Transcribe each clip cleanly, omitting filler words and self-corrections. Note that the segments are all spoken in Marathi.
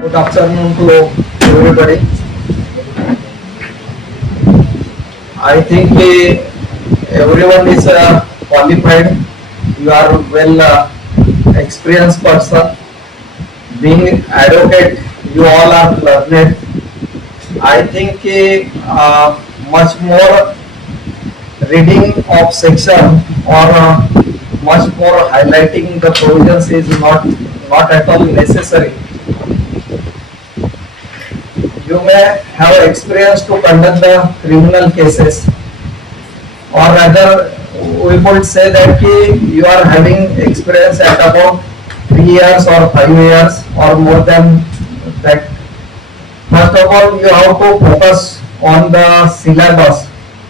Good afternoon to everybody. I think everyone is qualified. You are well experienced person. Being advocate, you all are learned. I think much more reading of section or much more highlighting the provisions is not at all necessary. You may have experience to conduct the criminal cases, or rather we could say that you are having experience at about 3 years or 5 years or more than that. First of all, you have to focus on the syllabus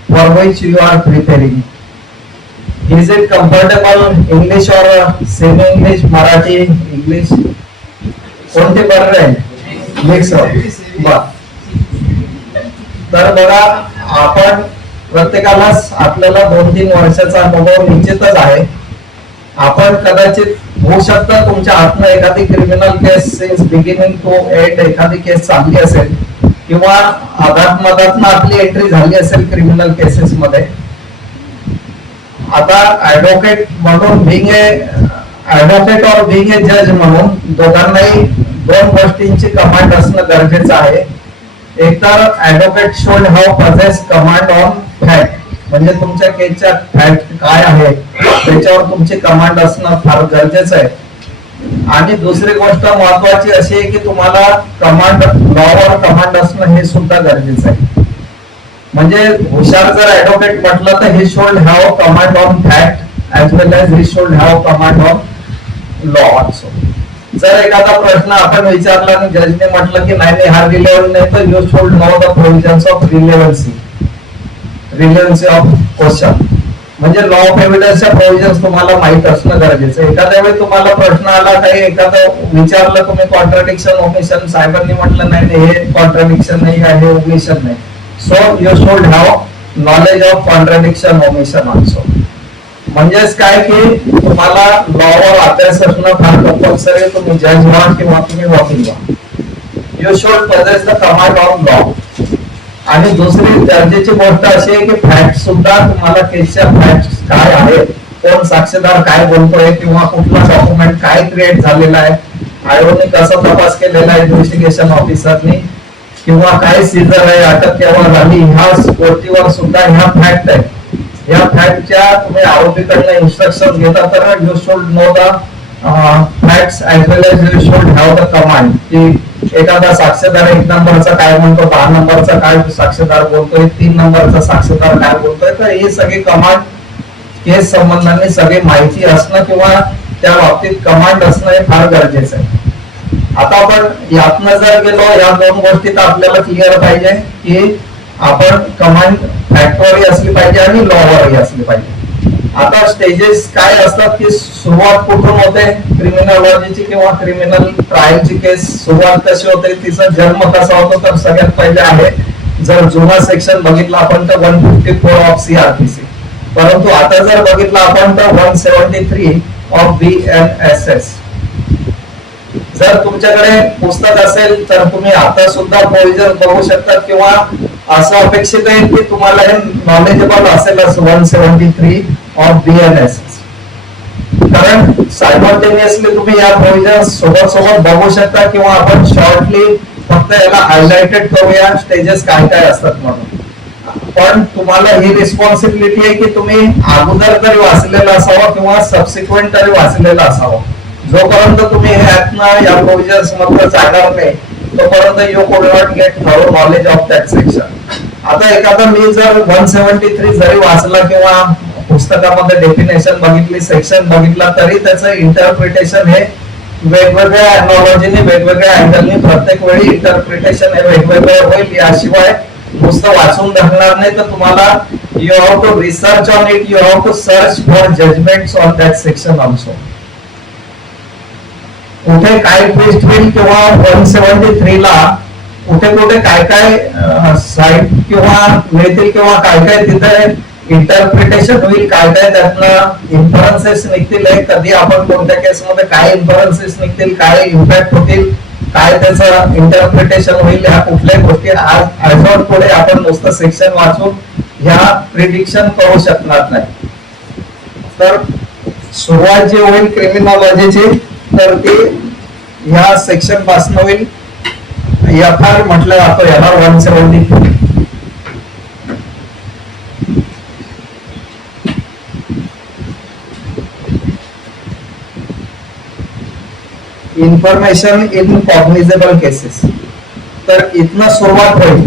for which you are preparing. Is it comfortable English or semi-English, Marathi, English? कोणते बरं आहे मिक्स बर. तर बघा, आपण प्रत्येकालाच आपल्याला 2-3 वर्षाचा अनुभव निश्चितच आहे. आपण कदाचित होऊ शकतं तुमच्या हातनं एखादी criminal case since beginning to end एखादी केस चालली असेल किंवा अधातमधातनं आपली एंट्री झाली असेल क्रिमिनल केसेस मध्ये. आता ऍडव्होकेट म्हणून बिंग ए ऍडव्होकेट और बिंग ए जज म्हणून दोघांनाही 2 गोष्टींची कमांड असणं गरजेचं आहे. एक तर advocate should have possesses command on fact, म्हणजे तुमच्या केसच्या फॅक्ट काय आहे त्याच्यावर तुमची कमांड असणं फार गरजेचं आहे. आणि दुसरी गोष्ट महत्वाची अशी आहे की तुम्हाला कमांड लॉवर कमांड असणं हे सुद्धा गरजेचं आहे. म्हणजे हुशार जर ऍडव्होकेट म्हटलं तर he should have command on fact as well age he should have command on law also. जर एखादा प्रश्न आपण विचारला आणि जजने म्हटलं की नाही हा रिलेव्हंट नाही, तर you should know the provisions of relevancy of question. म्हणजे लॉ ऑफ एव्हिडन्सच्या प्रोव्हिजन्स तुम्हाला माहित असणं गरजेचं आहे. एखाद्या वेळी तुम्हाला प्रश्न आला, काही एखादं विचारलं तुम्ही कॉन्ट्राडिक्शन ओमिशन, साहेबांनी म्हटलं नाही हे कॉन्ट्राडिक्शन नाही आहे, ओमिशन नाही, so you should have knowledge of contradiction omission also. म्हणजेच काय की तुम्हाला लॉवर अभ्यास असणं फार कंपल्सरी. तुम्ही जज व्हा किंवा तुम्ही वकील व्हा, you should possesses the command on law. आणि दुसरी गरजेची गोष्ट अशी आहे की फॅक्ट सुद्धा तुम्हाला केसच्या फॅक्ट काय आहेत, कोण साक्षीदार काय बोलतोय किंवा कुठला डॉक्युमेंट काय क्रिएट झालेला आहे, आयोने कसा तपास केलेला आहे इन्व्हेस्टिगेशन ऑफिसरनी, किंवा काय सीझर आहे, अटक केव्हा झाली, ह्या गोष्टीवर सुद्धा ह्या फॅक्ट आहे. या फॅक्टच्या तुम्ही आरोपीकडनं इन्स्ट्रक्शन घेता तर you should know the facts as well as you should have the command. की एखादा साक्षीदार 1 नंबरचा काय म्हणतो, 10 नंबरचा काय साक्षीदार बोलतोय, 3 नंबरचा साक्षीदार काय बोलतोय, तर ही सगळी कमांड केस संबंधाने सगळी माहिती असणं किंवा त्या बाबतीत कमांड असणं हे फार गरजेचं आहे. आता आपण यातनं जर गेलो, या 2 गोष्टी तर आपल्याला क्लिअर पाहिजे की आपण कमांड फॅक्टवरही असली पाहिजे आणि लॉवरही असली पाहिजे. आता स्टेजेस काय असतात की सुरुवात कुठून होते क्रिमिनल लॉजीची किंवा क्रिमिनल ट्रायलची केस सुरुवात कशी होते, तिचा जन्म कसा होतो, तर सगळ्यात पहिले आहे जर जुना सेक्शन बघितला आपण तर 154 ऑफ CRPC, परंतु आता जर बघितलं आपण तर 173 ऑफ BNSS. जर तुमच्याकडे पुस्तक असेल तर तुम्ही आता सुद्धा प्रोव्हिजन बघू शकता किंवा असं अपेक्षित आहे की तुम्हाला हे नॉलेजेबल असेलच 173 ऑफ BNSS. कारण सायमल्टेनियसली तुम्ही या प्रोव्हिजन सोबत बघू शकता किंवा आपण शॉर्टली फक्त याला हायलाइटेड करूया स्टेजेस काय काय असतात म्हणून. पण तुम्हाला ही रिस्पॉन्सिबिलिटी आहे की तुम्ही अगोदर तरी वाचलेलं असावं किंवा सबसिक्वेंट तरी वाचलेलं असावं. जोपर्यंत तुम्ही ह्यातनं या प्रोव्हिजन्स मधलं जाणार नाही तोपर्यंत यू कुड not gate thorough knowledge of that section. आता एखादा मी जर 173 जरी वाचला किंवा पुस्तकामध्ये डेफिनेशन बघितली, सेक्शन बघितला, तरी त्याचं इंटरप्रिटेशन हे वेगवेगळ्या अनॉलॉजीने वेगवेगळ्या अँगलने प्रत्येक वेळी इंटरप्रिटेशन हे वेगवेगळं होईल. याशिवाय पुस्तक वाचून धरणार नाही. तर तुम्हाला you have to research on it, you have to search for judgments on that section also. कुठे काय ट्विस्ट होईल किंवा 173 ला कुठे कुठे काय काय साईट किंवा मिळतील किंवा काय काय तिथे इंटरप्रिटेशन होईल, काय काय त्यातनं इन्फरन्सेस निघतील, कधी आपण कोणत्या केसमध्ये काय इन्फरन्सेस निघतील, काय इम्पॅक्ट होतील, काय त्याचं इंटरप्रिटेशन होईल ह्या कुठल्याही गोष्टी आज पुढे आपण नुसतं सेक्शन वाचून ह्या प्रिडिक्शन करू शकणार नाही. तर सुरुवात जी होईल क्रिमिनॉलॉजीची तर ती ह्या सेक्शन पासून होईल. FR म्हटलं जातो याला 173. Information in cognizable cases. तर इथनं सुरुवात होईल.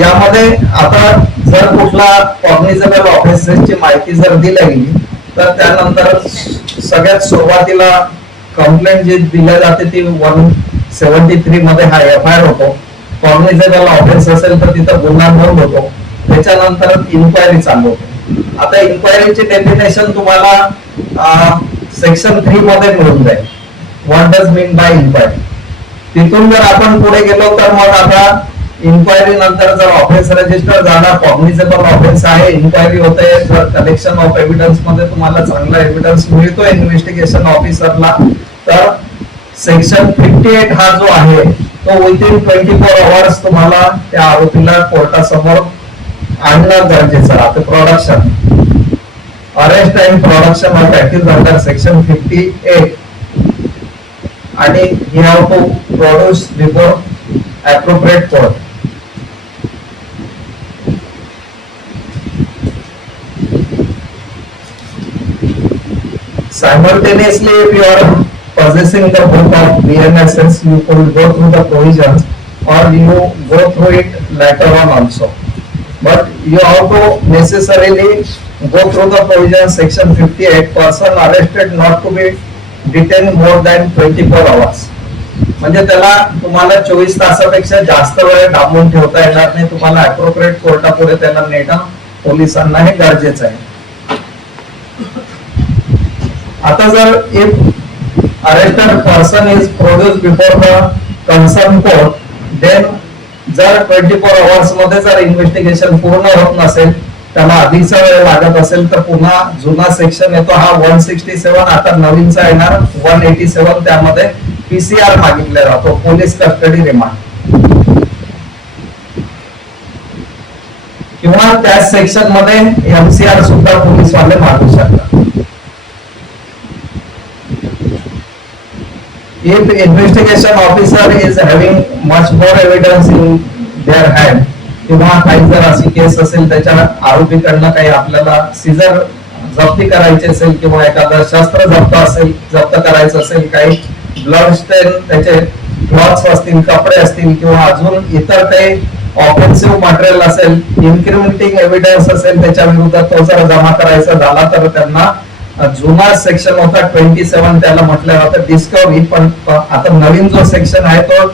यामध्ये आता जर कुठला कॉग्निजेबल ऑफेन्सची माहिती जर दिली गेली तर त्यानंतर सगळ्यात सुरुवातीला कंप्लेंट जी दिल्या जाते ती 173 मध्ये हा FIR होतो. कॉग्निजेबल ऑफेन्स असेल तर तिथं गुन्हा नोंद होतो. त्याच्यानंतर इन्क्वायरी चालू होते. आता इन्क्वायरीची डेफिनेशन तुम्हाला सेक्शन 3 मध्ये मिळून जाईल. What does mean by inquiry. तिथून जर आपण पुढे गेलो तर मग आता इन्क्वायरी नंतर जर ऑफेन्स रजिस्टर झाला, कॉग्निजेबल ऑफेन्स आहे, इन्क्वायरी होते, जर कलेक्शन ऑफ एव्हिडन्स मध्ये तुम्हाला चांगला एव्हिडन्स मिळतो इन्व्हेस्टिगेशन ऑफिसरला, तर सेक्शन 58 हा जो आहे तो विथिन 24 आवर्स तुम्हाला त्या आरोपीला कोर्टासमोर आणणं गरजेचं राहतं. Production, arrest and production of accused under section 58 आणि he have to produce before appropriate court. Simultaneously, if you are possessing the book of BNSS, you could go through the provisions or you go through it later on also. But you have to necessarily go through the provisions section 58. Person arrested not to be detained more than 24 hours. म्हणजे त्याला तुम्हाला 24 तासापेक्षा जास्त वेळ डांबून ठेवता येणार नाही. तुम्हाला अप्रोप्रिएट कोर्टापुढे त्याला नेणं पोलिसांना हे गरजेचं आहे. आता जर if arrested person is produce before the concern court, then जर 24 आवर्स मध्ये जर इन्व्हेस्टिगेशन पूर्ण होत नसेल, त्याला आधीचा वेळ लागत असेल तर पुन्हा जुना सेक्शन येतो हा 167. आता नवीनचा येणार 187. त्यामध्ये PCR मागितला जातो, पोलीस कस्टडी रिमांड, किंवा त्याच सेक्शन मध्ये MCR सुद्धा पोलीस वाले मागू शकतात. If investigation officer is having much more evidence in their hand, किंवा काही जर अशी केस असेल त्याच्या आरोपीकडनं काही आपल्याला सीजर जप्ती करायची असेल किंवा एखादं शस्त्र जप्त करायचं असेल, काही ब्लड स्टेन त्याचे क्लॉथ्स असतील, कपडे असतील, किंवा अजून इतर काही ऑफेन्सिव्ह मटेरियल असेल, इन्क्रिमिनेटिंग एव्हिडन्स असेल त्याच्या विरोधात तो जर जमा करायचा झाला तर त्यांना जुना सेक्शन होता 27 त्याला म्हटलं जातं डिस्कवरी. पण आता नवीन जो सेक्शन आहे तो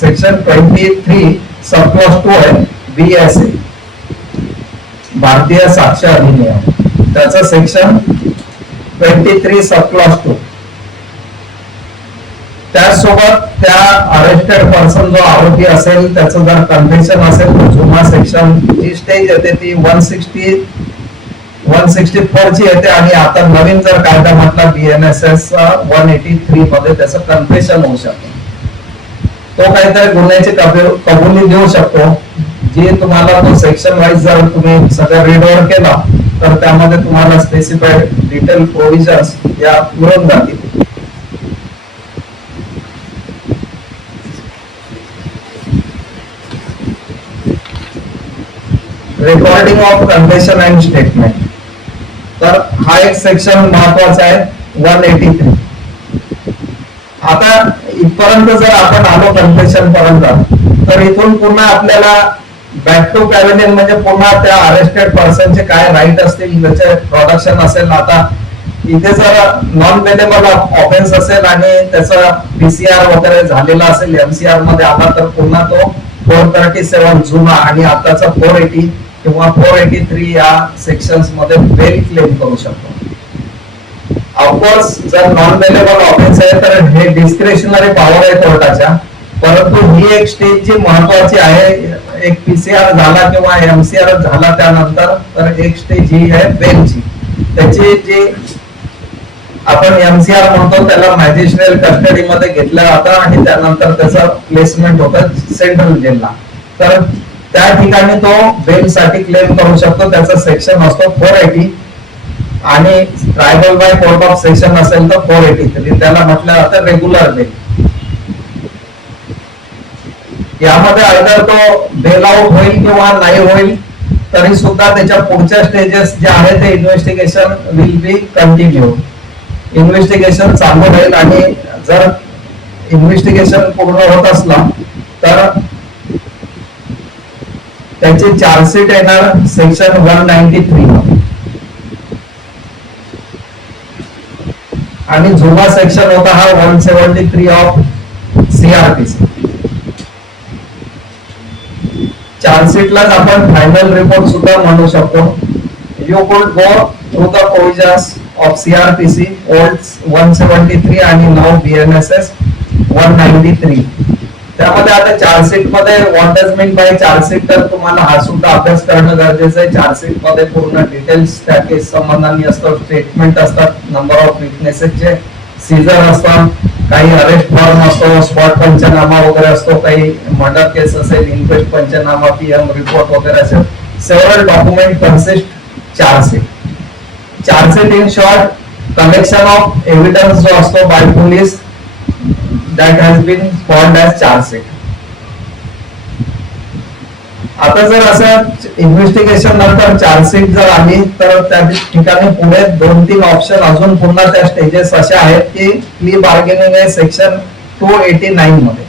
सेक्शन 23 सब क्लॉज 2 आहे, BSA भारतीय साक्ष अधिनियम, त्याचं सेक्शन 23 सब क्लॉज 2. त्यासोबत त्या अरेस्टेड पर्सन जो आरोपी असेल त्याचं जर कन्फेशन असेल तर जुना सेक्शन जी स्टेज येते ती 164 ची येते, आणि आता नवीन जर कायदा म्हटला BNSS 183 मध्ये त्याचं कन्फेशन होऊ शकतं. तो काहीतरी गुन्ह्याची कबुली देऊ शकतो, जी तुम्हाला तो सेक्शन वाईज जर तुम्ही सगळं रीड ओव्हर केला तर त्यामध्ये तुम्हाला स्पेसिफाईड डिटेल प्रोव्हिजन्स या मिळून जातील. Recording of confession and statement, तर हा एक सेक्शन महत्वाचा आहे 183. आता इथपर्यंत जर आपण आलो कन्फेशन पर्यंत, तर इथून पुन्हा आपल्याला बॅक टू पॅव्हिलियन म्हणजे पुन्हा त्या अरेस्टेड पर्सनचे काय राईट असतील, त्याचे प्रोडक्शन असेल. आता इथे जर नॉन बेलेबल ऑफेन्स असेल आणि त्याचा PCR वगैरे झालेला असेल, MCR मध्ये आला, तर पुन्हा तो 437 जुना आणि आताचा 480 किंवा 483 या सेक्शन्स मध्ये बेल क्लेम करू शकतो. ऑफकोर्स जर नॉन बेलेबल ऑफेन्स आहे तर हे डिस्क्रिशनरी पॉवर आहे कोर्टाच्या, परंतु ही एक स्टेज जी महत्वाची आहे, एक PCR झाला किंवा MCR झाला त्यानंतर, तर एक स्टेज ही आहे बेलची. त्याची जी आपण एमसीआर म्हणतो त्याला मॅजिस्ट्रियल कस्टडी मध्ये घेतलं जातं आणि त्यानंतर त्याचं प्लेसमेंट होतं सेंट्रल जेलला. तर त्या ठिकाणी तो बेल साठी क्लेम करू शकतो. त्याचा सेक्शन असतो 480 आणि tribal by court of session असेल तर 483. त्याला म्हटलं जातं रेग्युलर बेल. यामध्ये आयदर तो बेल आउट होईल किंवा नाही होईल, तरी सुद्धा त्याच्या पुढच्या स्टेजेस जे आहे ते investigation will be continue. Investigation चालू राहील आणि जर इन्व्हेस्टिगेशन पूर्ण होत असला तर त्याची चार्जशीट येणार सेक्शन 193 मध्ये आणि जुना सेक्शन होता हा 173 ऑफ सीआरपीसी. चार्जशीटलाच आपण फायनल रिपोर्ट सुद्धा म्हणू शकतो. You could go through the provisions of CrPC old 173 आणि नाव बीएनएसएस 193. त्यामध्ये आता चार्जशीट मध्ये what does mean bye chargesheet, तर तुम्हाला हा सुद्धा अभ्यास करणं गरजेचं आहे. चार्जशीट मध्ये पूर्ण डिटेल्स त्या केस संबंधाने असतात, स्टेटमेंट असतात, नंबर ऑफ विटनेसेसचे, सीजर असतात, काही अरेस्ट फॉर्म असतो, स्पॉट पंचनामा वगैरे असतो, काही मर्डर केस असेल, इन्क्वेस्ट पंचनामा, पीएम रिपोर्ट वगैरे असेल. Several document consist chargesheet. Chargesheet in short collection of evidence जो असतो by police that has been called as charge sheet. आता जर असं इन्व्हेस्टिगेशन नंतर चार्जशीट जर आली तर त्या ठिकाणी पुढे 2-3 ऑप्शन अजून पुन्हा त्या स्टेजेस अशा आहेत की प्ली बार्गेनिंग आहे सेक्शन 289 मध्ये.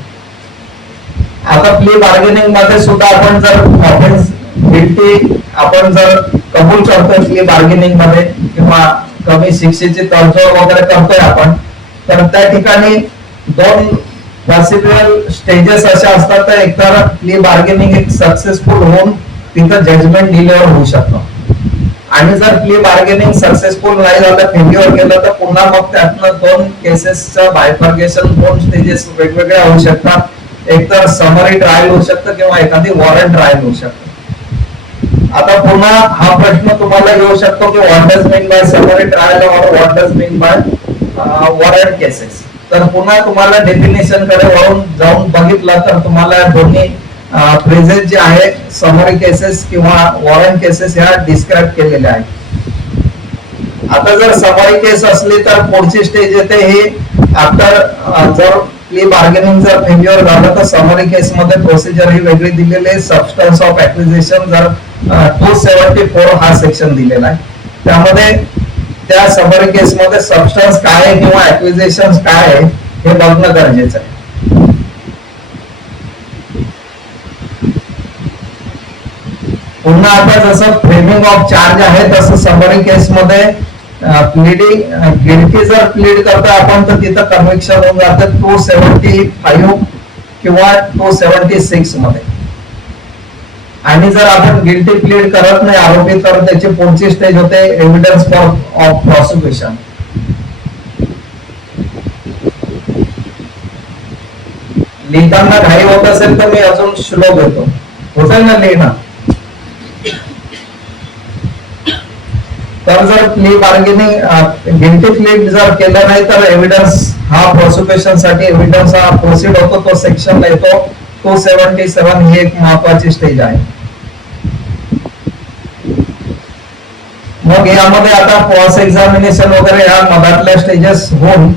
आता प्ली बार्गेनिंग मध्ये सुद्धा आपण जर ऑफेन्स गिल्टी आपण जर कबूल करतोय प्ली बार्गेनिंग मध्ये किंवा कमी शिक्षेची तडजोड वगैरे करतोय आपण, तर त्या ठिकाणी 2 पॉसिबल स्टेजेस अशा असतात. तर एकतर प्ली बार्गेनिंग एक सक्सेसफुल होऊन तिथं जजमेंट डिलिव्हर होऊ शकतं आणि जर प्ली बार्गेनिंग सक्सेसफुल नाही झालं, फेल्युअर गेलं, तर पुन्हा मग त्यातनं 2 केसेसचं बायफर्गेशन 2 स्टेजेस वेगवेगळ्या होऊ शकतात. एकतर समरी ट्रायल होऊ शकतं किंवा एखादी वॉरंट ट्रायल होऊ शकतं. आता पुन्हा हा प्रश्न तुम्हाला येऊ शकतो की what does mean by summary trial or what does mean by warrant cases. तर पुन्हा तुम्हाला डेफिनेशन कडे वळून जाऊन बघितलं तर तुम्हाला दोन्ही फ्रेजेस जे आहे समरी केसेस किंवा वॉरंट केसेस ह्या डिस्क्राईब केलेल्या आहेत. आता जर समरी केस असली तर पुढची स्टेज येते ही आफ्टर जर प्ली बार्गेनिंग जर फेल्युअर झालं तर समरी केस मध्ये प्रोसिजर ही वेगळी दिलेली आहे. सबस्टन्स ऑफ ऍक्विजिशन जर 274 हा सेक्शन दिलेला आहे. त्यामध्ये त्या समरी केस मध्ये सबस्टन्स काय आहे किंवा ऍक्विजिशन काय आहे हे बघणं गरजेचं आहे. पुन्हा आता जसं फ्रेमिंग ऑफ चार्ज आहे तसं समरी केस मध्ये प्लीडिंग गिल्टी जर प्लीड करतो आपण तर तिथं कन्व्हिक्शन होऊन जातं 275 किंवा 276 मध्ये. आणि जर आपण गिल्टी प्लीड करत नाही आरोपी तर त्याची पुढची स्टेज होते एव्हिडन्स फॉर ऑफ प्रॉसिक्युशन. लिहिताना घाई होत असेल तर मी अजून श्लोक घेतो, होतंय ना लिहिणं. तर जर प्ली बार्गेनिंग गिल्टी प्लीड जर केलं नाही तर एव्हिडन्स हा प्रॉसिक्युशन साठी एव्हिडन्स हा प्रोसीड होतो, तो सेक्शन येतो 277. ही एक महत्वाची स्टेज आहे. मग यामध्ये आता क्रॉस एक्झामिनेशन वगैरे या मधातल्या स्टेजेस होऊन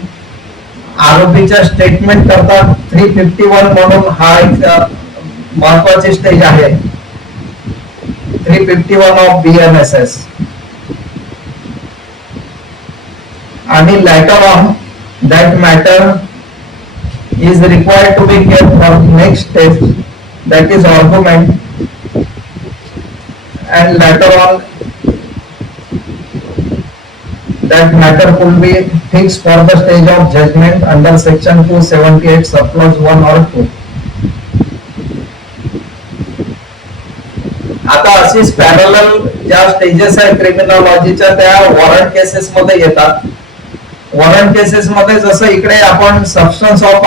आरोपीच्या स्टेटमेंट करता 351 म्हणून हा एक महत्वाची स्टेज आहे. 351 ऑफ बीएनएसएस. आणि later on that matter is required to be kept for next step, that is argument, and later on that matter could be fixed for the stage of judgment under section 278 subclause 1 or 2. आता अशीच पॅरलल ज्या स्टेजेस आहेत क्रिमिनॉलॉजीच्या त्या वॉरंट केसेस मध्ये येतात. वॉरंट केसेस मध्ये जसं इकडे आपण सबस्टन्स ऑफ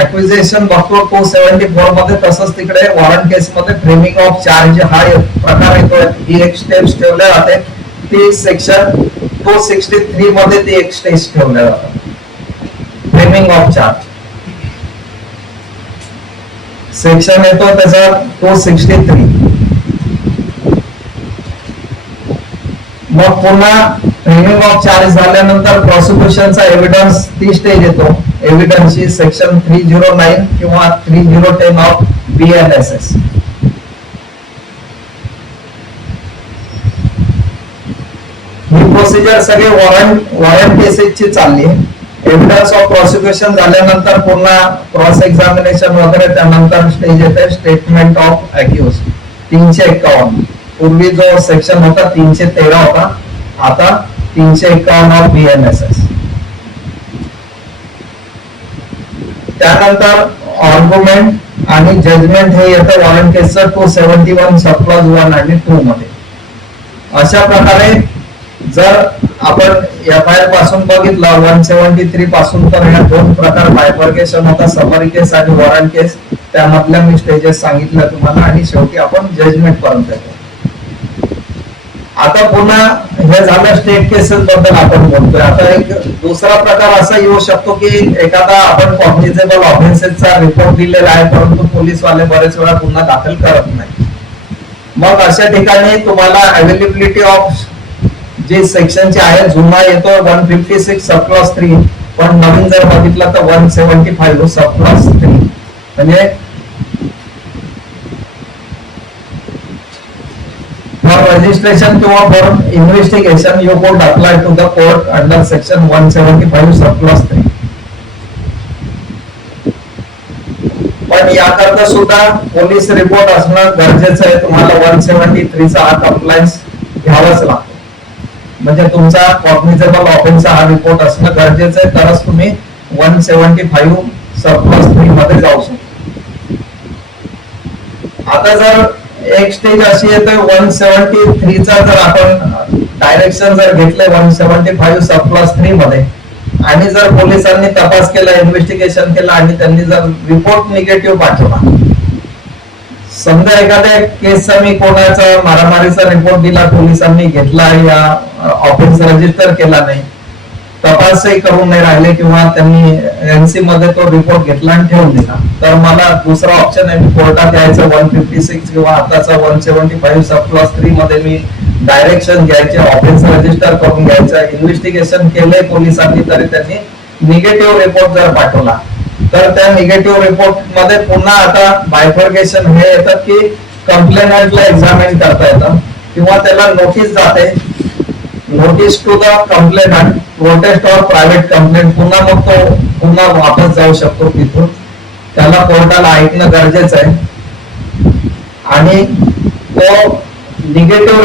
ऍक्विजिशन बघतो 274 मध्ये, तसंच तिकडे वॉरंट केस मध्ये फ्रेमिंग ऑफ चार्ज हा प्रकार येतो. ही एक स्टेप्स ठेवल्या जाते ती सेक्शन 263 मध्ये ती एक स्टेज ठेवल्या जातात, फ्रेमिंग ऑफ चार्ज. सेक्शन येतो त्याचा 263. मग पुन्हा फ्रेमिंग ऑफ चार्ज झाल्यानंतर प्रॉसिक्युशनचा एव्हिडन्स ती स्टेज येतो. एव्हिडन्सची सेक्शन 309 किंवा 3010 ऑफ BNSS. ही प्रोसिजर सगळी वॉरंट केसेसची चालली. एव्हिडन्स ऑफ प्रॉसिक्युशन झाल्यानंतर पुन्हा क्रॉस एक्झामिनेशन वगैरे, त्यानंतर स्टेज येते स्टेटमेंट ऑफ अक्यूज 351. पूर्वी जो सेक्शन होता 313 होता, आता 351 ऑफ BNSS. त्यानंतर आर्ग्युमेंट आणि जजमेंट हे येतं वॉरंट केसचं 271 सब क्लॉज 1 आणि 2 मध्ये. अशा प्रकारे जर आपण FIR पासून बघितलं 173 पासून, तर ह्या दोन प्रकार बायफर्केशन होता, समरी केस आणि वॉरंट केस. त्यामधल्या मी स्टेजेस सांगितल्या तुम्हाला, आणि शेवटी आपण जजमेंट पर्यंत येतो. आता पुन्हा हे झालं स्टेट केसेस बद्दल आपण बोलतोय. आता एक दुसरा प्रकार असा येऊ शकतो की एखादा आपण कॉग्निझेबल ऑफेन्सेसचा रिपोर्ट दिलेला आहे, परंतु पोलीसवाले बरेच वेळा गुन्हा दाखल करत नाही. मग अशा ठिकाणी तुम्हाला अवेलेबिलिटी ऑफ जे सेक्शनचे आहे, जुना येतो 156 सब क्लॉज 3, पण नवीन जर बघितलं तर 175 सब क्लॉज 3. म्हणजे for registration किंवा for investigation you could apply to the court under section 175 subclause 3. पण याकरता सुद्धा पोलीस रिपोर्ट असणं गरजेचं आहे. तुम्हाला 173 चा हा कंप्लायन्स घ्यावाच लागतो. म्हणजे तुमचा कॉग्निझेबल ऑफेन्सचा हा रिपोर्ट असणं गरजेचं आहे, तरच तुम्ही 175 सबक्लॉज 3 मध्ये जाऊ शकता. आता जर एक स्टेज अशी येते 173 चा, जर आपण डायरेक्शन जर घेतले 175 सब क्लॉज 3 मध्ये, आणि जर पोलिसांनी तपास केला, इन्व्हेस्टिगेशन केलं, आणि त्यांनी जर रिपोर्ट निगेटिव्ह पाठवला, समजा एखाद्या केसचा मी कोणाचा मारामारीचा रिपोर्ट दिला, पोलिसांनी घेतला, या ऑफेन्स रजिस्टर केला नाही, तपासही करून नाही राहिले, किंवा त्यांनी NC मध्ये तो रिपोर्ट घेतला आणि ठेवून दिला, तर मला दुसरा ऑप्शन आहे, मी कोर्टात यायचं 156 किंवा आताचा 175 सब क्लॉज 3 मध्ये मी डायरेक्शन घ्यायचे, ऑफेन्स रजिस्टर करून घ्यायचं, इन्व्हेस्टिगेशन केलंय पोलिसांनी, तरी त्यांनी निगेटिव्ह रिपोर्ट जर पाठवला, तर त्या निगेटिव्ह रिपोर्ट मध्ये पुन्हा आता बायफर्केशन हे येतं की कंप्लेनंटला एक्झामिन करता येतं, किंवा त्याला नोटीस जाते, notice to the complainant, protest or private complaint. पुन्हा मग तो पुन्हा वापस जाऊ शकतो तिथून. त्याला कोर्टाला ऐकणं गरजेचं आहे, आणि तो निगेटिव्ह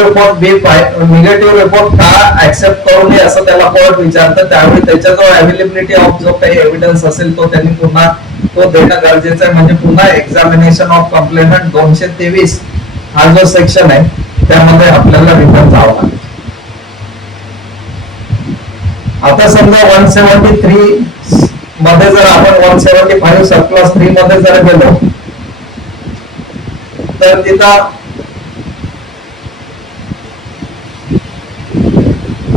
रिपोर्ट का ऍक्सेप्ट करू नये असं त्याला कोर्ट विचारतं. त्यावेळी त्याच्या जो अवेलेबिलिटी ऑफ जो काही एव्हिडन्स असेल तो त्यांनी पुन्हा तो देणं गरजेचं आहे. म्हणजे पुन्हा एक्झामिनेशन ऑफ कंप्लेनंट 223 हा जो सेक्शन आहे त्यामध्ये आपल्याला रिटर्न जावं लागेल. आता समजा 173 मध्ये जर आपण 175 सब क्लॉज 3 मध्ये जर गेलो, तर तिथं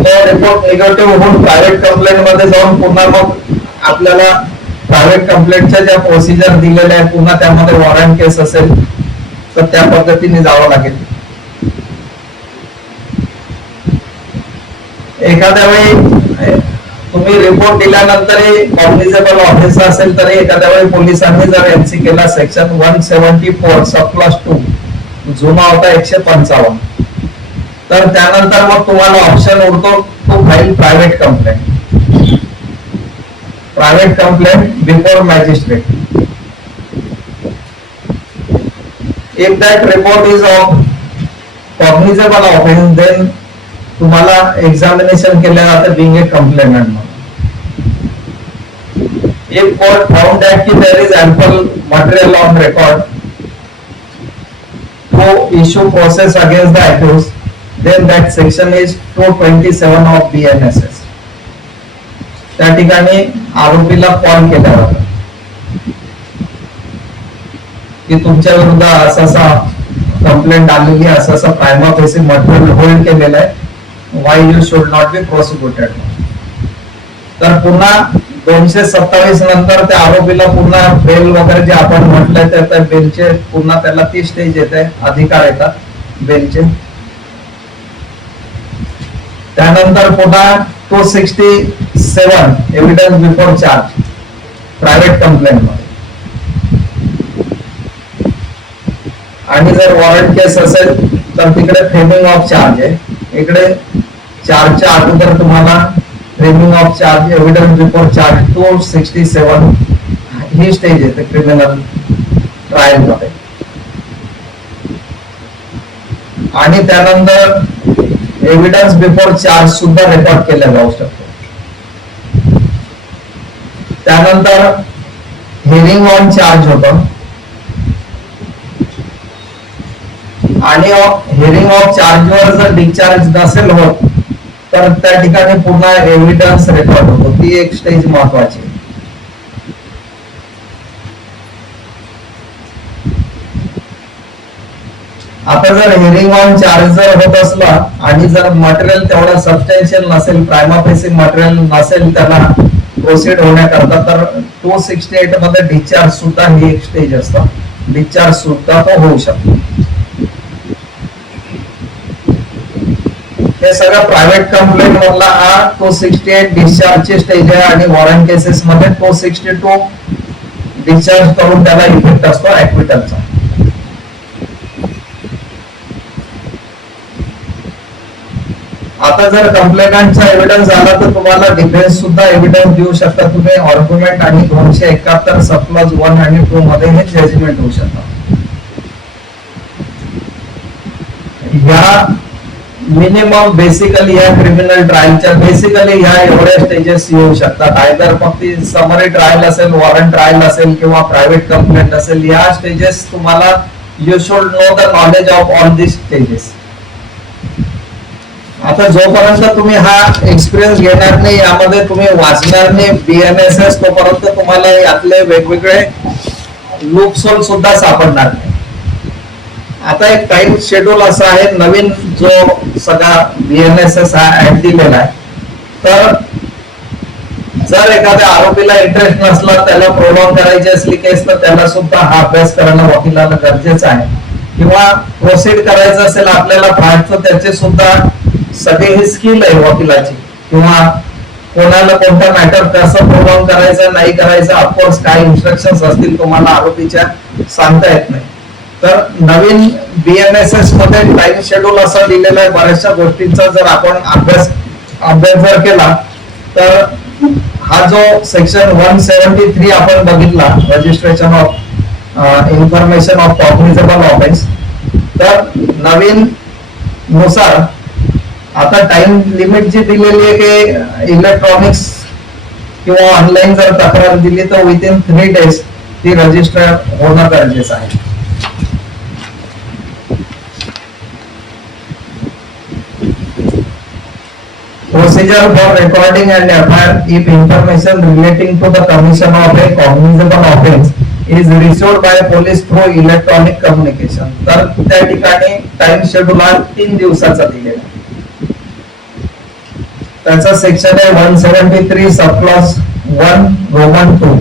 तो रिपोर्ट निगेटिव्ह होऊन प्रायव्हेट कंप्लेंट मध्ये जाऊन पुन्हा मग आपल्याला प्रायव्हेट कंप्लेंटच्या ज्या प्रोसिजर दिलेल्या आहेत, पुन्हा त्यामध्ये वॉरंट केस असेल तर त्या पद्धतीने जावं लागेल. एखाद्या वेळी तुम्ही रिपोर्ट दिल्यानंतरही कॉग्निझेबल ऑफेन्स असेल तरी एखाद्या वेळी पोलिसांनी जर NC केला सेक्शन 174 सब क्लॉज 2, जुना होता 155, तर त्यानंतर मग तुम्हाला ऑप्शन उरतो to file private complaint before magistrate. If that report is of cognizable offence, then तुम्हाला एक्झामिनेशन केलं जातं बिंग ए कंप्लेनंट म्हणून. इफ कोर्ट फाउंड दॅट की there is ample material on record to issue process against the accused, then that section is 227 of BNSS. त्या ठिकाणी आरोपीला कॉल केला जातो की तुमच्या विरुद्ध असा कंप्लेंट आलेली आहे, असा प्रायमा फेसी मटेरियल होल्ड केलेला आहे, why you should not be prosecuted. तर पुन्हा 227 नंतर त्या आरोपीला पुन्हा बेल वगैरे जे आपण म्हटलंय त्या बेलचे पुन्हा त्याला ती स्टेज येते, अधिकार येतात बेलचे. त्यानंतर पुन्हा 267 evidence before charge private complaint मध्ये. आणि जर वॉरंट केस असेल तर तिकडे फ्रेमिंग ऑफ चार्ज आहे. इकडे चार्जच्या अगोदर तुम्हाला framing of charge evidence before charge 267 he stage येते क्रिमिनल ट्रायल मध्ये. आणि त्यानंतर एव्हिडन्स बिफोर चार्ज सुद्धा रेकॉर्ड केला जाऊ शकतो. त्यानंतर हिअरिंग ऑन चार्ज होतं. आणि हिअरिंग ऑफ चार्जवर जर डिस्चार्ज नसेल होत तर त्या ठिकाणी पुन्हा एव्हिडन्स रेकॉर्ड होतो. ती एक स्टेज महत्वाची. आता जर हिअरिंग ऑन चार्ज जर होत असला आणि जर मटेरियल तेवढा सबस्टॅन्शियल नसेल, प्रायमा फेसी मटेरियल नसेल त्याला प्रोसीड होण्याकरता, तर 268 मध्ये डिस्चार्ज सुद्धा ही एक स्टेज असतो. डिस्चार्ज सुद्धा तो होऊ शकतो. हे सगळं प्रायव्हेट कंप्लेंट मधला हा 268 डिस्चार्जची स्टेज आहे. आणि वॉरंट केसेस मध्ये 262 डिस्चार्ज करून त्याला इफेक्ट असतो ऍक्विटलचा. आता जर कंप्लेंटचा एव्हिडन्स आला तर तुम्हाला डिफेन्स सुद्धा एव्हिडन्स देऊ शकता तुम्ही. आर्ग्युमेंट आणि 271 सब क्लॉज 1 आणि 2 मध्ये हे जजमेंट होऊ शकतात. या मिनिमम बेसिकली या क्रिमिनल ट्रायलच्या बेसिकली ह्या एवढ्या स्टेजेस येऊ शकतात. आयदर फक्त समरी ट्रायल असेल, वॉरंट ट्रायल असेल किंवा प्रायव्हेट कंप्लेंट असेल. या स्टेजेस तुम्हाला you should know the knowledge of all this stages. आता जोपर्यंत तुम्ही हा एक्सपिरियन्स घेणार नाही, यामध्ये तुम्ही वाचणार नाही BNSS, तोपर्यंत तुम्हाला यातले वेगवेगळे लूप्स होल सुद्धा सापडणार नाही. आता एक टाइम शेड्यूल असा आहे नवीन जो सगळा BNSS हा ऍड दिलेला आहे. तर जर एखाद्या आरोपीला इंटरेस्ट नसला, त्याला प्रोलॉंग करायची असली केस, तर त्याला सुद्धा हा अभ्यास करणं वकिलाला गरजेचं आहे. किंवा प्रोसीड करायचं असेल आपल्याला फास्ट, तर त्याचे सुद्धा सगळे ही स्किल आहे वकिलाची. किंवा कोणाला कोणता मॅटर कसं प्रोलॉंग करायचं नाही करायचं, ऑफकोर्स काय इन्स्ट्रक्शन्स असतील तुम्हाला आरोपीच्या सांगता येत नाही. तर नवीन BNSS मध्ये टाइम शेड्यूल असा दिलेला आहे बऱ्याचशा गोष्टींचा. जर आपण अभ्यास जर केला तर हा जो सेक्शन 173 आपण बघितला, registration of information of cognizable offence, तर नवीन नुसार आता टाइम लिमिट जी दिलेली आहे की इलेक्ट्रॉनिक्स किंवा ऑनलाईन जर तक्रार दिली तर विदिन 3 days ती रजिस्टर होणं गरजेचं आहे. Procedure for recording and FIR if information relating to the commission of a cognizable offense is received by police through electronic communication. तर त्या ठिकाणी टाइम शेड्यूल हा 3 दिवसाचा दिलेला आहे. त्याचा सेक्शन आहे 173 सब क्लॉज 1 रोमन 2.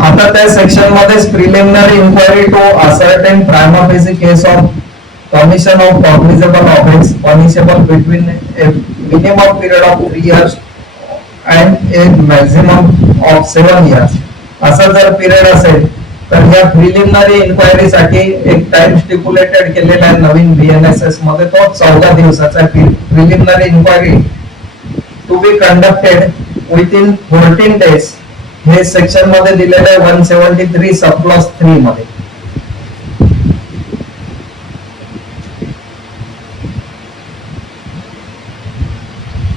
आता त्या सेक्शन मध्ये preliminary inquiry to ascertain prima facie case of commission of cognizable offense punishable between a minimum period of 3 years and a maximum of 7 years. असा जर पिरियड असेल तर या प्रिलिमिनरी इन्क्वायरी साठी एक टाइम स्टिप्युलेटेड केलेला आहे नवीन BNSS मध्ये, तो 14 दिवसाचा preliminary inquiry to be conducted within 14 days. हे सेक्शन मध्ये दिलेलं आहे 173 सब क्लॉज 3 मध्ये.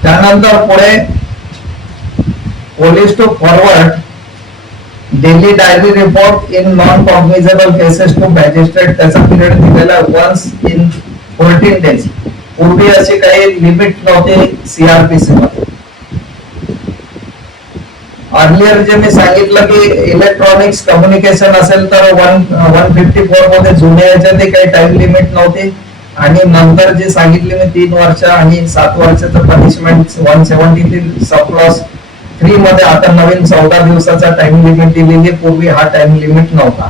त्यानंतर पुढे police to forward daily diary report in non cognizable cases to magistrate. त्याचा पिरियड दिलेला वन्स इन 14 days. पूर्वी अशी काही लिमिट नव्हती CRPC मध्ये. अर्लियर जे मी सांगितलं की इलेक्ट्रॉनिक्स कम्युनिकेशन असेल तर 154 मध्ये जुन्या याच्यात काही टाइम लिमिट नव्हती, आणि नंतर जे सांगितले मी 3 वर्ष आणि 7 वर्षाचं पनिशमेंट 173 सब क्लॉज 3 मध्ये आता नवीन 14 दिवसाचा टाइम लिमिट दिलेली, पूर्वी हा टाइम लिमिट नव्हता.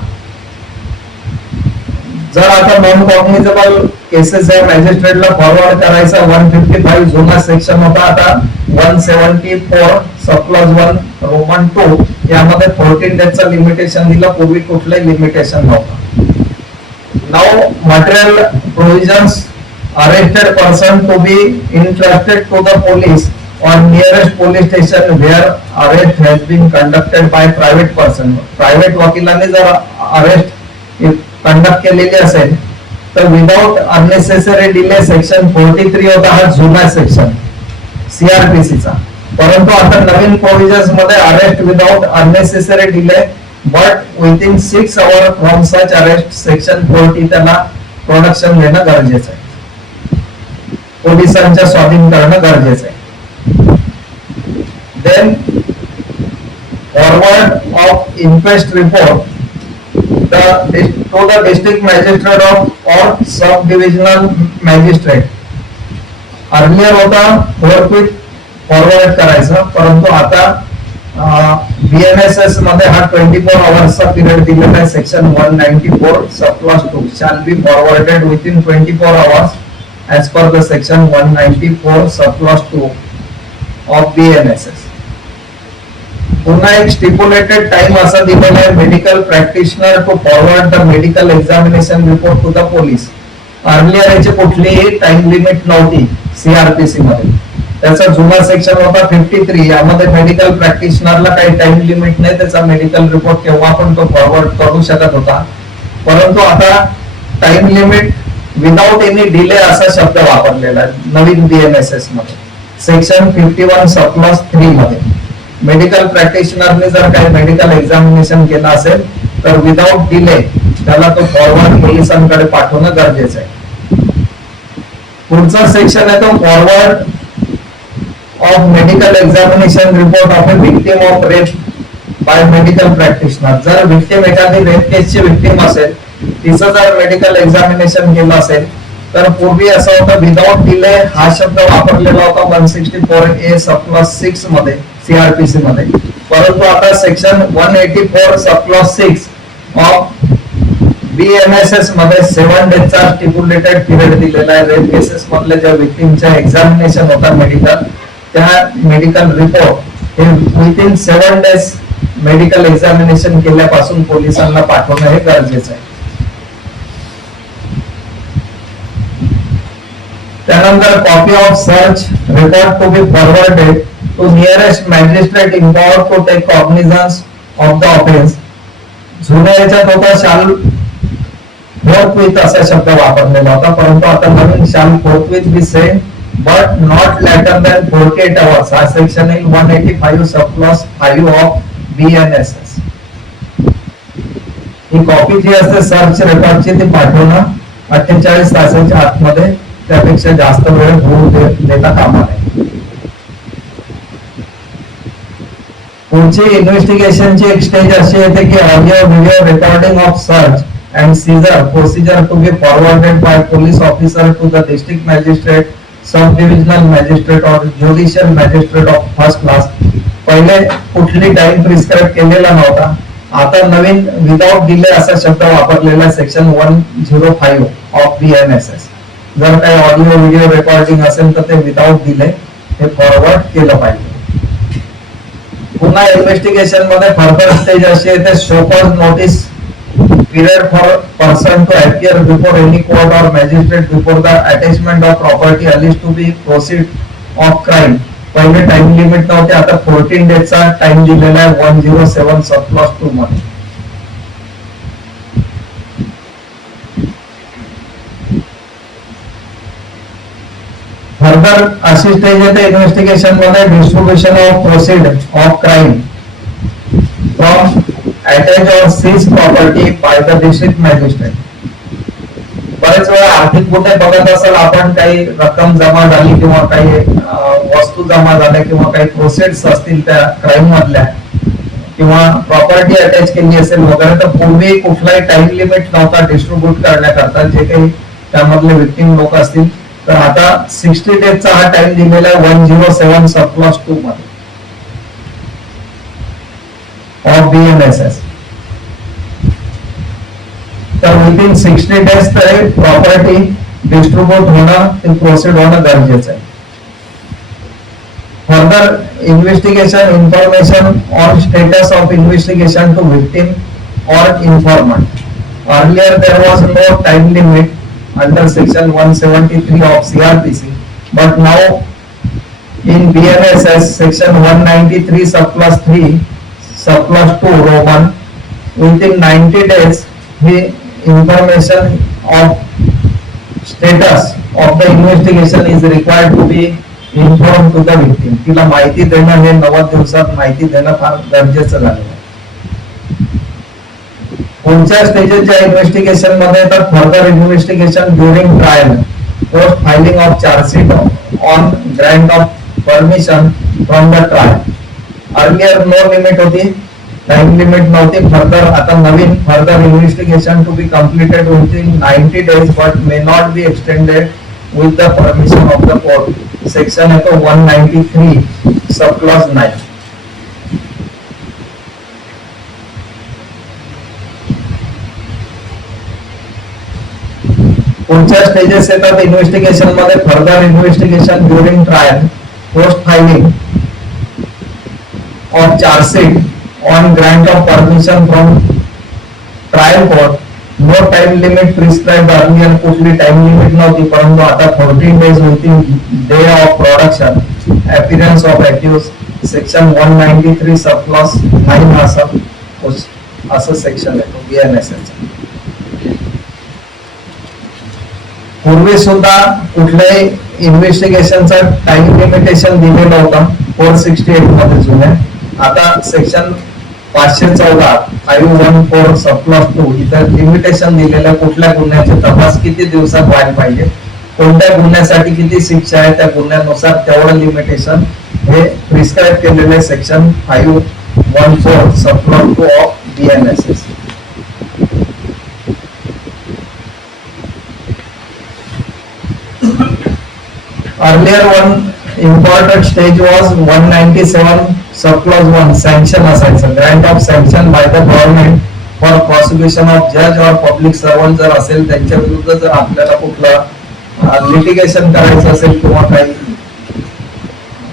जर आता नॉन कॉग्निजेबल केसेस आहे मॅजिस्ट्रेटला फॉरवर्ड करायचा 155 जुना सेक्शन होता, आता 174 सब क्लॉज 1 रोमन 2 यामध्ये 14 डेजचं लिमिटेशन दिलं, पूर्वी कुठलंही लिमिटेशन नव्हतं. Now material provisions arrested person to be entrusted to the police or nearest police station where arrest has been conducted by private person. Private वकिलांनी जर अरेस्ट कंडक्ट केलेली असेल तर विदाउट अननेसेसरी डिले सेक्शन 43 होता, हा जुना सेक्शन सीआरपीसीचा. परंतु आता नवीन प्रोविजन्स मध्ये arrest without unnecessary delay but within 6 hours from such arrest section 40 त्याला प्रोडक्शन देणं गरजेचं आहे, पोलिसांच्या स्वाधीन करणं गरजेचं आहे. Then forward of inquest report to the district magistrate or sub divisional magistrate. Earlier होता फोरक्विट फॉरवर्ड करायचा, परंतु आता बीएनएसएस मध्ये हा 24 आवर्सचा पिरियड दिलेला आहे. Section 194 sub clause 2 shall be forwarded within 24 hours as per the section 194 sub clause 2 of BNSS. पुन्हा एक स्टिप्युलेटेड टाइम असा दिलेला आहे medical practitioner to forward the medical examination report to the police. Earlier याची कुठलीही टाइम लिमिट नव्हती सीआरपीसी मध्ये, त्याचा जुना सेक्शन होता 53, यामध्ये मेडिकल प्रॅक्टिशनरला काही टाइम लिमिट नाही, त्याचा मेडिकल रिपोर्ट केव्हा पण तो फॉरवर्ड करू शकत होता. परंतु आता time limit without any delay असा शब्द वापरलेला आहे नवीन बीएनएसएस मध्ये सेक्शन 51 सब क्लॉज 3 मध्ये. मेडिकल प्रॅक्टिशनरने जर काही मेडिकल एक्झामिनेशन केलं असेल तर विदाउट डिले त्याला तो फॉरवर्ड पोलिसांकडे पाठवणं गरजेचं आहे. पुढचा सेक्शन आहे तो forward of medical examination report of a victim of rape by medical practitioner. जर विक्टिम एखादी रेप केसची विक्टिम असेल, तिचं जर मेडिकल एक्झामिनेशन केलं असेल तर पूर्वी असं होतं विदाउट डिले हा शब्द वापरलेला होता 164A सब क्लॉज 6 मध्ये सीआरपीसी मध्ये. परंतु आता section 184 sub clause 6 of BNSS मध्ये 7 डेजचा स्टिप्युलेटेड पिरियड दिलेला आहे. रेप केसेस मधल्या ज्या विक्टिमच्या एक्झामिनेशन होता मेडिकल, त्या मेडिकल रिपोर्ट हे विथिन 7 days मेडिकल एक्झामिनेशन केल्यापासून पोलिसांना पाठवणं हे गरजेचं आहे. त्यानंतर copy of search report to be forwarded to nearest magistrate involved to take cognizance of the offence. जुन्या याच्यात होता शाल फोर्थविथ असा शब्द वापरलेला होता, परंतु आता नवीन shall forthwith be same but not later than 48 hours हा सेक्शन येईल 185 सब क्लॉज 5 ऑफ बीएनएसएस. ही कॉपी जी असते सर्च रेकॉर्डची ती पाठवणं 48 तासाच्या आतमध्ये, त्यापेक्षा जास्त वेळ होऊ देता कामा नये. पुढची इन्व्हेस्टिगेशनची एक स्टेज अशी येते की audio video recording of search and seizure procedure to be forwarded by police officer to the district magistrate, sub divisional magistrate और judicial magistrate of first class. पहिले कुठली टाइम प्रिस्क्राइब केलेला नव्हता, आता नवीन विदाउट डिले असा शब्द वापरलेला सेक्शन 105 ऑफ बीएनएसएस. जर काही ऑडिओ व्हिडिओ रेकॉर्डिंग असेल तर ते विदाउट डिले हे फॉरवर्ड केलं पाहिजे. पुन्हा इन्व्हेस्टिगेशन मध्ये फर्दर स्टेज अशी येते show cause notice period for person to appear before any court or magistrate before the attachment of property alleged to be proceed of crime. पहिले टाइम लिमिट नव्हते, आता 14 डेजचा टाइम दिलेला आहे 107 सब क्लॉज 2 मध्ये. फर्दर अशी स्टेज येते इन्व्हेस्टिगेशन मध्ये distribution of proceed of crime from attach और seize property by the district magistrate. बरेच वेळा आर्थिक गुन्हे बघत असेल आपण, काही रक्कम जमा झाली किंवा काही वस्तू जमा झाल्या किंवा काही प्रोसेस असतील त्या क्राईम मधल्या, किंवा प्रॉपर्टी अटॅच केली असेल वगैरे, तर पूर्वी कुठलाही टाइम लिमिट नव्हता डिस्ट्रीब्यूट करण्याकरता जे काही त्यामधले विक्टिम लोक असतील. तर आता 60 डेजचा हा टाइम दिलेला आहे 107 सब क्लॉज 2 मध्ये ऑफ BNSS. तर विदिन 60 डेज तरी प्रॉपर्टी डिस्ट्रीब्यूट होणं ते प्रोसीड होणं गरजेचं आहे. Further investigation information on status of investigation to victim और informant. Earlier there was no time limit under section 173 of CRPC, but now in BNSS section 193 subclass 3 subclass 2 Roman, within 90 days the information of status of the investigation is required to be informed to the victim. तिला माहिती देणं हे 90 दिवसात माहिती देणं फार गरजेचं झालं आहे. कोणत्या स्टेजेसच्या इन्व्हेस्टिगेशन मध्ये तर further investigation during trial, post filing of chargesheet on grant of permission from the trial. Earlier no limit होती, टाइम लिमिट नव्हती. फर्दर आता नवीन further investigation to be completed within 90 days but may not be extended with the permission of the court. Section आहे तो 193 सब क्लॉज 9. कोणत्या स्टेजेस येतात इन्व्हेस्टिगेशन मध्ये? Further investigation during trial, post filing of chargesheet on grant of permission from trial court. No time limit prescribed. Earlier कुठली टाइम लिमिट नव्हती, परंतु आता 14 days within day of production appearance of accused. Section 193 sub clause 9 असं सेक्शन आहे BNSS. पूर्वी सुद्धा कुठल्याही इन्व्हेस्टिगेशनचा टाइम लिमिटेशन दिलेला होता 468 मध्ये जुन्या. आता सेक्शन 514 514 सब क्लॉज 2 इथं लिमिटेशन दिलेलं कुठल्या गुन्ह्याचे तपास किती दिवसात व्हायला पाहिजे, कोणत्या गुन्ह्यासाठी किती शिक्षा आहे, त्या गुन्ह्यानुसार तेवढं लिमिटेशन हे प्रिस्क्राईब केलेले section 514 sub clause 2 of BNSS. Earlier one important stage was 197 subclause 1 sanction असायचं. Grant of sanction by the government for prosecution of जज और पब्लिक सर्वंट जर असेल त्यांच्या विरुद्ध जर आपल्याला कुठलं लिटिगेशन करायचं असेल किंवा काही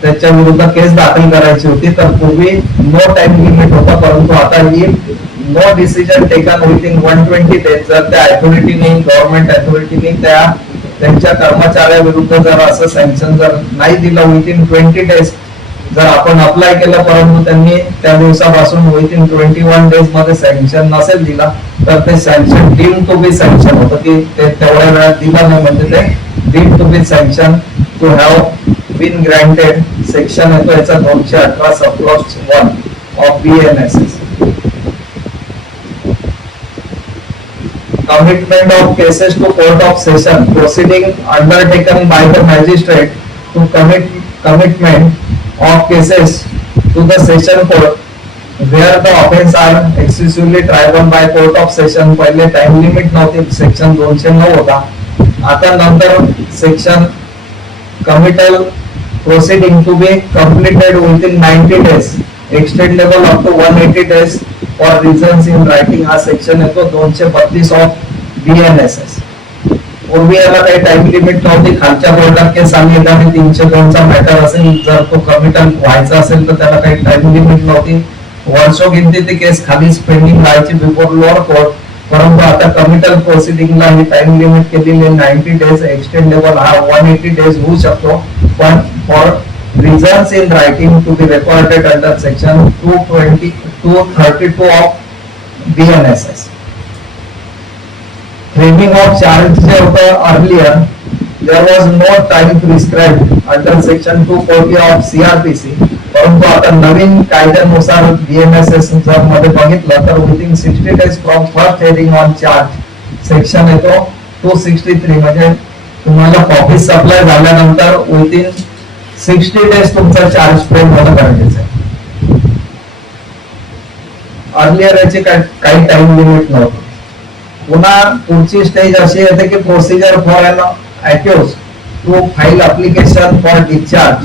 त्याच्या विरुद्ध केस दाखल करायची होती तर पूर्वी नो टाइम लिमिट होता. परंतु आता ही no decision taken within 120 days जर त्या अथॉरिटीने गव्हर्नमेंट अथॉरिटीने त्यांच्या कर्मचाऱ्याविरुद्ध जर असं सँक्शन जर नाही दिलं विथिन 20 डेज जर आपण अप्लाय केलं परंतु त्यांनी त्या दिवसापासून विथिन 21 डेज मध्ये सँक्शन नसेल दिला तर ते sanction deem to be sanction होतं की ते तेवढ्या वेळात दिलं नाही म्हणजे ते deem to be sanction to have been granted. Section येतो याचा 218 sub clause 1 of BNSS. Commitment of cases to court of session proceeding undertaken by the magistrate to commitment of cases to the session court where the offence are exclusively triable by court of session. पहिले टाइम लिमिट नव्हती, सेक्शन 209 होता. आता नंतर section committal proceeding to be completed within 90 days extendable up to 180 days for reasons in writing. हा सेक्शन येतो 232 ऑफ BNSS. पूर्वी याला काही टाइम लिमिट नव्हती. खालच्या कोर्टात केस आली एखादी 302 चा मॅटर असेल जर तो कमिटल व्हायचा असेल तर त्याला काही टाइम लिमिट नव्हती. वर्षोगिनती ती केस खालीच पेंडिंग राहायची बिफोर लोअर कोर्ट. परंतु आता कमिटल प्रोसिडिंगला ही टाइम लिमिट केलेली 90 डेज एक्सटेंडेबल हा 180 डेज होऊ शकतो. पण for reasons in writing to be recorded under section 232 of BNSS. Framing of charge जे होतं earlier there was no time prescribed under section 240 of CRPC. परंतु आता नवीन कायद्यानुसार BNSS जर मध्ये बघितलं तर within 60 days from first hearing on charge section येतो 263 म्हणजे तुम्हाला ऑफिस सप्लाय झाल्यानंतर within 60 डेज तुमचा चार्ज पेड होणं गरजेचं आहे. अर्लियर याची काही टाइम लिमिट नव्हती. पुन्हा पुढची स्टेज अशी येते की procedure for an accused to file application for discharge.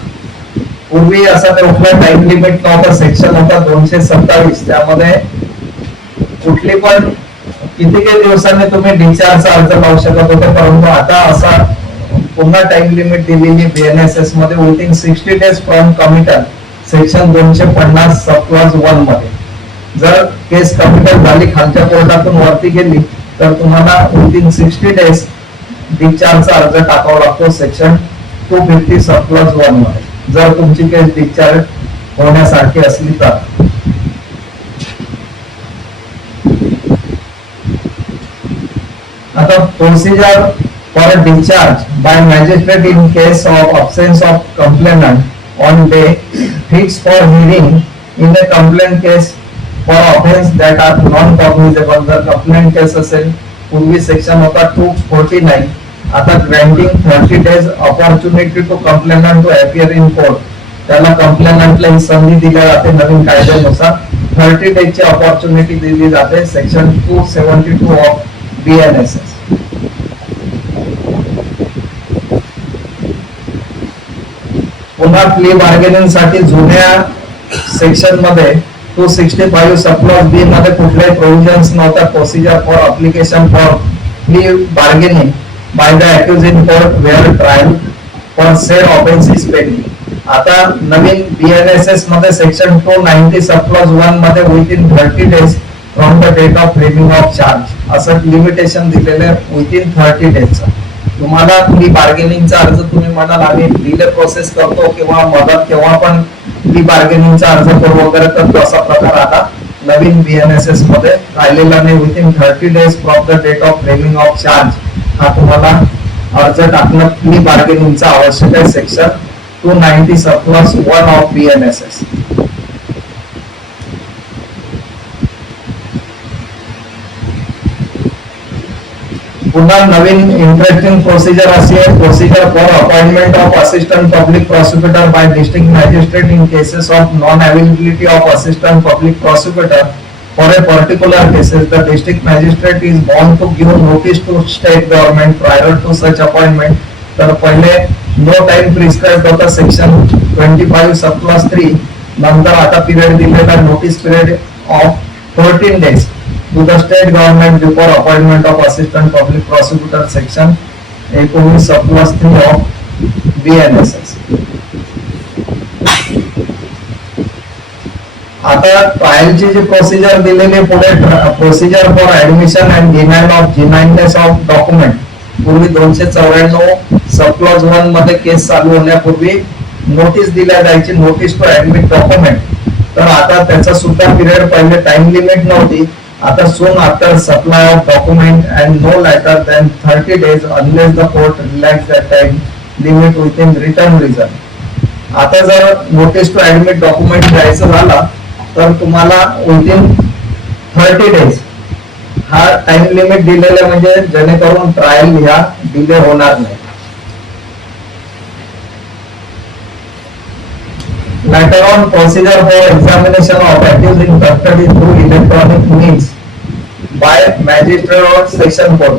पूर्वी असा कुठला टाइम लिमिट नव्हता. सेक्शन होता 227, त्यामध्ये कुठली पण किती काही दिवसांनी तुम्ही डिस्चार्जचा अर्ज लावू शकत होते. परंतु आता असा पुन्हा टाइम लिमिट दिलेली बीएनएसएस मध्ये within 60 days from committal, section 250 sub clause 1 मध्ये. जर केस कमिटल झाली, खालच्या कोर्टातून वरती गेली, तर तुम्हाला विथिन 60 डेज डिस्चार्जचा अर्ज टाकावा लागतो सेक्शन 250 सब क्लॉज 1 मध्ये, जर तुमची केस डिस्चार्ज होण्यासारखी असली तर. आता procedure for discharge by magistrate in case of absence of complainant on day fix for hearing in a complaint case for offence that are non cognizable. जर कंप्लेंट केस असेल, पूर्वी सेक्शन होता 249, आता granting 30 days opportunity to complainant to appear in court. त्याला कंप्लेनंटला ही संधी दिली जाते नवीन कायद्यानुसार. 30 डेजची ऑपॉर्च्युनिटी दिली जाते सेक्शन 272 ऑफ बीएनएसएस. पुन्हा प्ली बार्गेनिंग साठी जुन्या सेक्शन मध्ये 265 सबक्लॉज बी मध्ये कुठल्याही प्रोव्हिजन्स नव्हत्या. Procedure for application for plea bargaining by the accused in court where trial for said offence is pending. आता नवीन बीएनएसएस मध्ये सेक्शन 290 सबक्लॉज 1 मध्ये within 30 days from the date of framing of charge असं लिमिटेशन दिलेलं आहे विथिन 30 डेजचं. तुम्हाला प्ली बार्गेनिंगचा अर्ज तुम्ही म्हणाल आम्ही डिले प्रोसेस करतो किंवा मदत केव्हा पण प्ली बार्गेनिंगचा अर्ज करू वगैरे, तर असा प्रकार आता नवीन बीएनएसएस मध्ये राहिलेला नाही. Within 30 days from the date of framing of charge हा तुम्हाला अर्ज टाकणं प्ली बार्गेनिंगचा आवश्यक आहे सेक्शन 290 सबक्लॉज 1 ऑफ बीएनएसएस. पुन्हा नवीन इंटरेस्टिंग प्रोसिजर अशी आहे, procedure for appointment of assistant public prosecutor by district magistrate in cases of non availability of assistant public prosecutor for a particular cases. The district magistrate is bound to give notice to state government prior to such appointment. तर पहिले नो टाइम प्रिस्क्राइब होता सेक्शन 25 सब क्लॉज 3, नंतर आता पिरियड दिलेला notice period of 14 days to the state government before appointment of assistant public prosecutor section 19 sub clause 3 of BNSS. आता ट्रायलची जी प्रोसिजर दिलेली पुढे procedure for admission and denial of genuineness of document. पूर्वी 294 सब क्लॉज 1 मध्ये केस चालू होण्यापूर्वी नोटीस दिल्या जायची, नोटीस टू ऍडमिट डॉक्युमेंट. तर आता त्याचा सुद्धा पिरियड पहिले टाइम लिमिट नव्हती, आता soon after supply of document and no later than 30 days unless the court relax that time limit within written reason. आता जर नोटीस टू ऍडमिट डॉक्युमेंट द्यायचं झाला तर तुम्हाला विथिन 30 डेज हा टाइम लिमिट दिलेला, म्हणजे जेणेकरून ट्रायल ह्या डिले होणार नाही. Later on, procedure for examination of accused in custody through electronic means by magistrate or section court.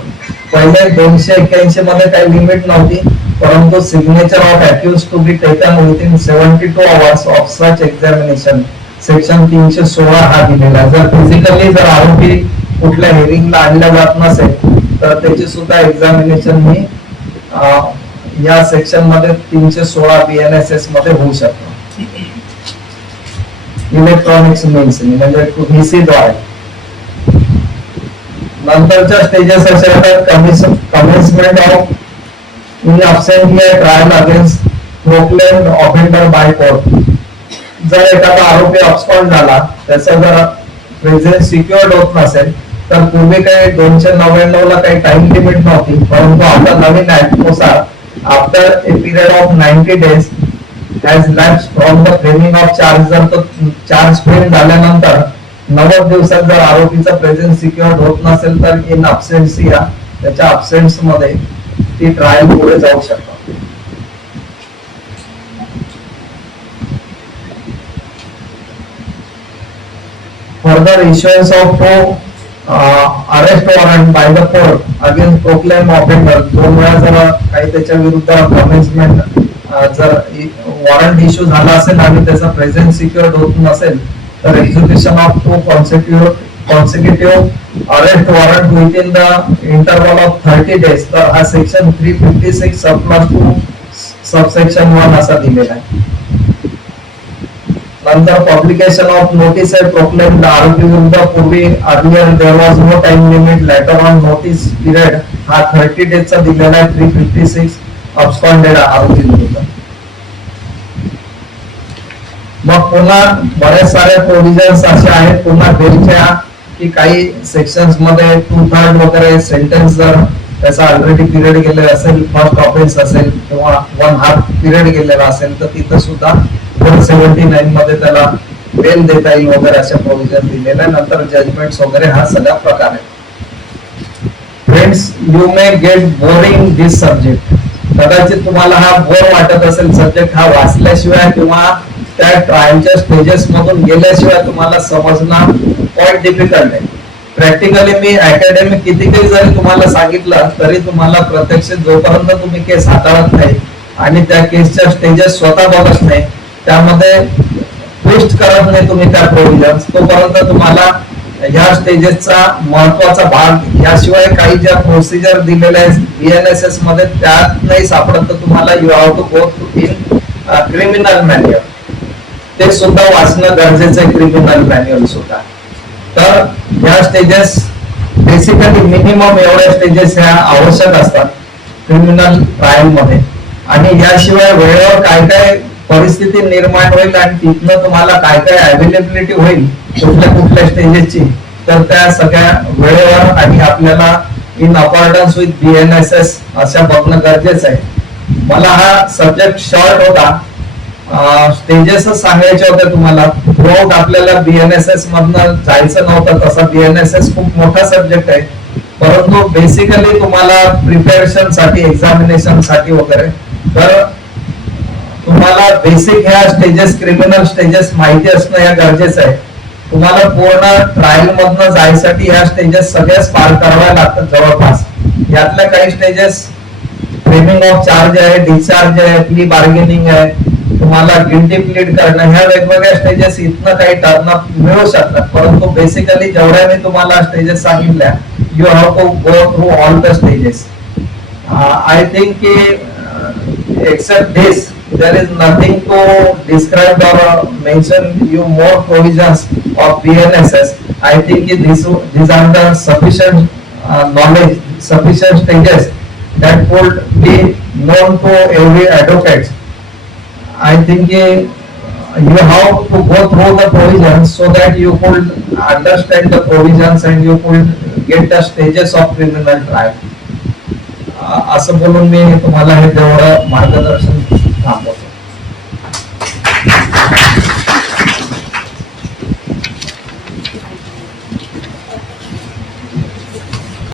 पहिले 281 मध्ये काही लिमिट नव्हती, परंतु signature of accused to be taken within 72 hours of such examination section 316 हा दिलेला. जर फिजिकली जर आरोपी कुठल्या हिअरिंगला आणला जात नसेल तर त्याची सुद्धा एक्झामिनेशन ही या सेक्शन मध्ये 316 बीएनएसएस मध्ये होऊ शकतो. इलेक्ट्रॉनिक्स मीन्स म्हणजे व्हीसी द्वारे. नंतरच्या स्टेजेस असे आहेत commencement of in absent trial against proclaimed offender by court. जर एखादा आरोपी अब्स्कॉन्ड झाला, त्याचा जर प्रेझेन्स सिक्युअर्ड होत नसेल तर पूर्वी काही 299 ला काही टाइम लिमिट नव्हती, परंतु आता नवीन ऍक्ट नुसार after a period of 90 days has lapsed from the framing of charge. जर तो चार्ज फ्रेम झाल्यानंतर 90 दिवसात जर आरोपीचा प्रेझेन्स सिक्युअर्ड होत नसेल तर इन अब्सेन्सिया त्याच्या अब्सेंस मध्ये ती ट्रायल पुढे जाऊ शकतात. Further further issuance of arrest warrant by the court against proclaimed offender, 2 वेळा जर काही त्याच्या विरुद्ध कमेन्समेंट जर वॉरंट इश्यू झाला असेल आणि त्याचा प्रेझेंट सिक्युअर्ड होत नसेल तर execution of 2 consecutive arrest warrant within the interval of 30 days, तर हा सेक्शन 356 सबक्लॉज 2 सबसेक्शन 1 असा दिलेला आहे. नंतर पब्लिकेशन ऑफ नोटीस आहे प्रोक्लेम्ड आरोपी विरुद्ध पूर्वी earlier there was no time limit, later on notice period हा 30 डेजचा दिलेला आहे 356 अब्स्कॉन्डेड आरोपी विरुद्ध. मग पुन्हा बरेच सारे प्रोव्हिजन्स असे आहेत पुन्हा बेलच्या की काही सेक्शन्स मध्ये 2/3 वगैरे सेंटेन्स जर त्याचा ऑलरेडी पिरियड गेलेला असेल, फर्स्ट ऑफेन्स असेल किंवा 1/2 पिरियड गेलेला असेल तर तिथं सुद्धा 479 मध्ये त्याला बेल देता येईल वगैरे अशा प्रोव्हिजन दिलेल्या. नंतर जजमेंट्स वगैरे हा सगळा प्रकार आहे. Friends, you may gate boring this subject. कदाचित तुम्हाला हा बोर वाटत असेल सब्जेक्ट, हा वाचल्याशिवाय किंवा त्या ट्रायलच्या स्टेजेस मधून गेल्याशिवाय तुम्हाला समजणं क्वाइट डिफिकल्ट आहे. प्रॅक्टिकली मी अकॅडमिक किती काही जरी तुम्हाला सांगितलं तरी तुम्हाला प्रत्यक्ष जोपर्यंत तुम्ही केस हाताळत नाही आणि त्या केसच्या स्टेजेस स्वतः बघत नाही, त्यामध्ये ट्विस्ट करत नाही तुम्ही त्या प्रोव्हिजन्स, तोपर्यंत तुम्हाला ह्या स्टेजेसचा महत्वाचा भाग याशिवाय काही ज्या प्रोसिजर दिलेल्या आहेत BNSS मध्ये त्यात नाही सापडत तर तुम्हाला you have to go in criminal manual, ते सुद्धा वाचणं गरजेचं आहे क्रिमिनल मॅन्युअल सुद्धा. तर ह्या स्टेजेस बेसिकली मिनिमम एवढ्या स्टेजेस ह्या आवश्यक असतात क्रिमिनल ट्रायल मध्ये. आणि याशिवाय वेळेवर काय काय परिस्थिती निर्माण होईल आणि तिथनं तुम्हाला काय काय अवेलेबिलिटी होईल कुठल्या कुठल्या स्टेजेसची, तर त्या सगळ्या वेळेवर आणि आपल्याला इन अकॉर्डन्स विथ BNSS अशा बघणं गरजेचं आहे. मला हा सब्जेक्ट शॉर्ट होता, स्टेजेसच सांगायचे होते तुम्हाला. थ्रूआउट आपल्याला BNSS मधनं जायचं नव्हतं, तसा BNSS खूप मोठा सब्जेक्ट आहे. परंतु बेसिकली तुम्हाला प्रिपरेशन साठी एक्झामिनेशन साठी वगैरे तर तुम्हाला बेसिक ह्या स्टेजेस क्रिमिनल स्टेजेस माहिती असणं हे गरजेचं आहे. तुम्हाला पूर्ण ट्रायल मधनं जायसाठी ह्या स्टेजेस सगळ्याच पार कराव्या लागतात जवळपास. यातल्या काही स्टेजेस फ्रेमिंग ऑफ चार्ज आहे, डिस्चार्ज आहे, प्ली बार्गेनिंग आहे, तुम्हाला गिल्टी प्लीड करणं, ह्या वेगवेगळ्या स्टेजेस इथनं काही टर्न अप मिळू शकतात. परंतु बेसिकली जेवढ्या मी तुम्हाला स्टेजेस सांगितल्या you have to go through all the stages. I think की except this there is nothing to describe or mention you more provisions of BNSS. I think these are the sufficient knowledge, sufficient stages that could be known to every advocate. I think you have to go through the provisions so that you could understand the provisions and you could get the stages of criminal trial. असं बोलून मी तुम्हाला हे तेवढं मार्गदर्शन थांबवतो.